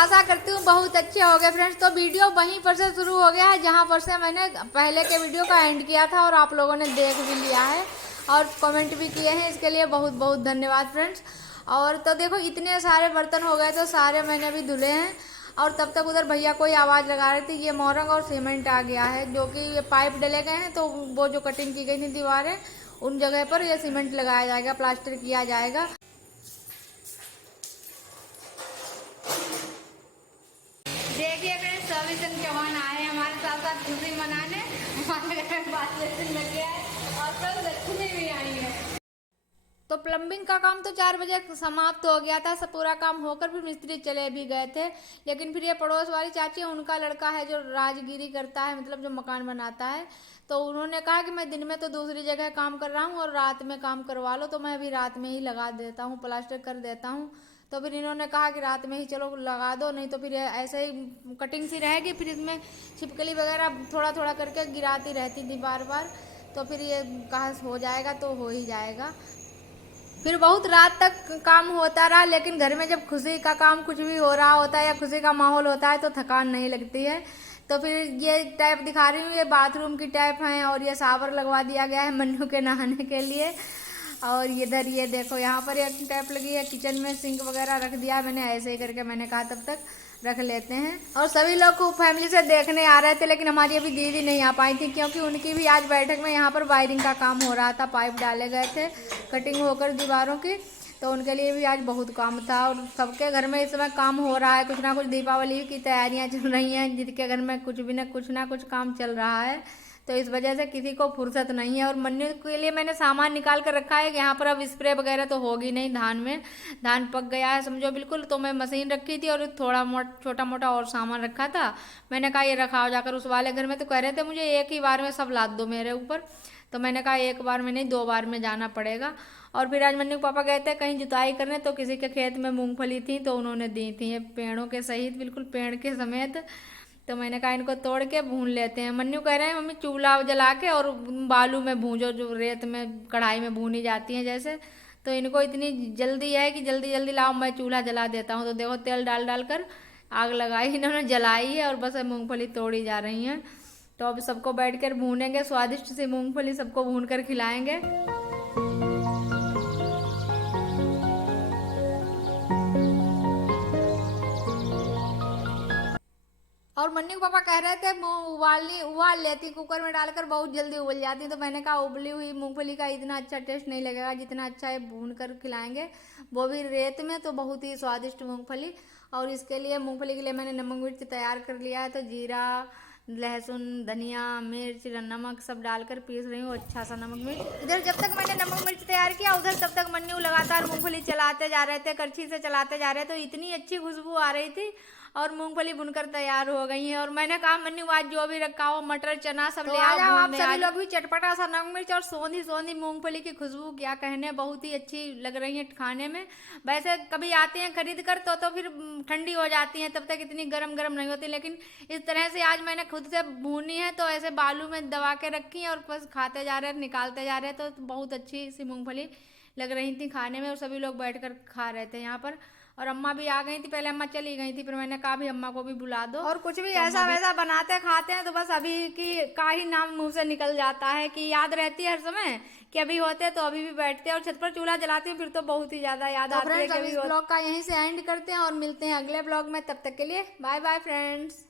आशा करती हूँ बहुत अच्छे हो गए फ्रेंड्स। तो वीडियो वहीं पर से शुरू हो गया है जहाँ पर से मैंने पहले के वीडियो का एंड किया था, और आप लोगों ने देख भी लिया है और कमेंट भी किए हैं, इसके लिए बहुत बहुत धन्यवाद फ्रेंड्स। और तो देखो इतने सारे बर्तन हो गए तो सारे मैंने भी धुले हैं। और तब तक उधर भैया कोई आवाज़ लगा रही थी। ये मोरंग और सीमेंट आ गया है, जो कि ये पाइप डले गए हैं, तो वो जो कटिंग की गई थी दीवारें, उन जगह पर ये सीमेंट लगाया जाएगा, प्लास्टर किया जाएगा। देखिए फ्रेंड्स, सभी सन जवान आए हमारे साथ साथ खुशी मनाने, हमारे घर में बात लग गया है और सब लक्ष्मी भी आई है। तो प्लम्बिंग का काम तो 4 बजे समाप्त हो गया था, सब पूरा काम होकर फिर मिस्त्री चले भी गए थे। लेकिन फिर ये पड़ोस वाली चाची, उनका लड़का है जो राजगिरी करता है, मतलब जो मकान बनाता है, तो उन्होंने कहा कि मैं दिन में तो दूसरी जगह काम कर रहा हूँ और रात में काम करवा लो, तो मैं अभी रात में ही लगा देता हूँ, प्लास्टर कर देता हूँ। तो फिर इन्होंने कहा कि रात में ही चलो लगा दो, नहीं तो फिर ऐसे ही कटिंग सी रहेगी, फिर इसमें छिपकली वगैरह थोड़ा थोड़ा करके गिराती रहती थी बार बार, तो फिर ये कहाँ हो जाएगा, तो हो ही जाएगा। फिर बहुत रात तक काम होता रहा, लेकिन घर में जब खुशी का काम कुछ भी हो रहा होता है या खुशी का माहौल होता है तो थकान नहीं लगती है। तो फिर ये टैप दिखा रही हूँ, ये बाथरूम की टैप है और ये शावर लगवा दिया गया है मन्नू के नहाने के लिए। और इधर ये देखो यहाँ पर एक टैप लगी है, किचन में सिंक वगैरह रख दिया है मैंने, ऐसे ही करके मैंने कहा तब तक रख लेते हैं। और सभी लोग खूब फैमिली से देखने आ रहे थे, लेकिन हमारी अभी दीदी नहीं आ पाई थी, क्योंकि उनकी भी आज बैठक में यहाँ पर वायरिंग का काम हो रहा था, पाइप डाले गए थे कटिंग होकर दीवारों की, तो उनके लिए भी आज बहुत काम था। और सबके घर में इस समय काम हो रहा है, कुछ ना कुछ दीपावली की तैयारियां चल रही हैं, जिनके घर में कुछ भी ना कुछ काम चल रहा है, तो इस वजह से किसी को फुर्सत नहीं है। और मन्नू के लिए मैंने सामान निकाल कर रखा है, यहाँ पर अब स्प्रे वगैरह तो होगी नहीं, धान में धान पक गया है समझो बिल्कुल, तो मैं मशीन रखी थी और थोड़ा छोटा मोटा और सामान रखा था। मैंने कहा ये रखा हो जाकर उस वाले घर में, तो कह रहे थे मुझे एक ही बार में सब लाद दो मेरे ऊपर, तो मैंने कहा एक बार में नहीं 2 बार में जाना पड़ेगा। और फिर आज मन्नू के पापा गए थे कहीं जुताई करने, तो किसी के खेत में मूंगफली थी तो उन्होंने दी थी, ये पेड़ों के सहित बिल्कुल पेड़ के समेत, तो मैंने कहा इनको तोड़ के भून लेते हैं। मन्नू कह रहे हैं मम्मी चूल्हा जला के और बालू में भूंजो, जो रेत में कढ़ाई में भूनी जाती हैं जैसे, तो इनको इतनी जल्दी है कि जल्दी जल्दी लाओ मैं चूल्हा जला देता हूँ। तो देखो तेल डाल डाल कर आग लगाई इन्होंने, जलाई है और बस मूंगफली तोड़ी जा रही हैं। तो अब सबको बैठ कर भूनेंगे, स्वादिष्ट सी मूंगफली सबको भून कर खिलाएंगे। और मन्नू के पापा कह रहे थे उबाल लेती कुकर में डालकर, बहुत जल्दी उबल जाती, तो मैंने कहा उबली हुई मूंगफली का इतना अच्छा टेस्ट नहीं लगेगा जितना अच्छा है भून कर खिलाएंगे, वो भी रेत में, तो बहुत ही स्वादिष्ट मूंगफली। और इसके लिए मूंगफली के लिए मैंने नमक मिर्च तैयार कर लिया है, तो जीरा लहसुन धनिया मिर्च नमक सब डालकर पीस रही हूँ, अच्छा सा नमक मिर्च। इधर जब तक मैंने नमक मिर्च तैयार किया, उधर तब तक मन्नू लगातार मूंगफली चलाते जा रहे थे, करछी से चलाते जा रहे थे, तो इतनी अच्छी खुशबू आ रही थी और मूंगफली भुनकर तैयार हो गई है। और मैंने कहा मन्नू आज जो भी रखा हो मटर चना सब ले आओ, आप सभी लोग भी चटपटा सा नमक मिर्च और सोंधी सोंधी मूंगफली की खुशबू क्या कहने, बहुत ही अच्छी लग रही है खाने में। वैसे कभी आते हैं खरीद कर तो फिर ठंडी हो जाती हैं, तब तक इतनी गरम गरम नहीं होती, लेकिन इस तरह से आज मैंने खुद से भूनी है, तो ऐसे बालू में दबा के रखी है और बस खाते जा रहे हैं निकालते जा रहे हैं, तो बहुत अच्छी सी मूंगफली लग रही थी खाने में। और सभी लोग बैठकर खा रहे थे यहाँ पर, और अम्मा भी आ गई थी, पहले अम्मा चली गई थी, फिर मैंने कहा भी अम्मा को भी बुला दो। और कुछ भी तो ऐसा वैसा बनाते खाते हैं तो बस अभी की का ही नाम मुंह से निकल जाता है, कि याद रहती है हर समय कि अभी होते तो अभी भी बैठते हैं, और छत पर चूल्हा जलाते हैं फिर तो बहुत ही ज्यादा याद आती है। तो फ्रेंड्स, ब्लॉग का यहीं से एंड करते हैं और मिलते हैं अगले ब्लॉग में, तब तक के लिए बाय बाय फ्रेंड्स।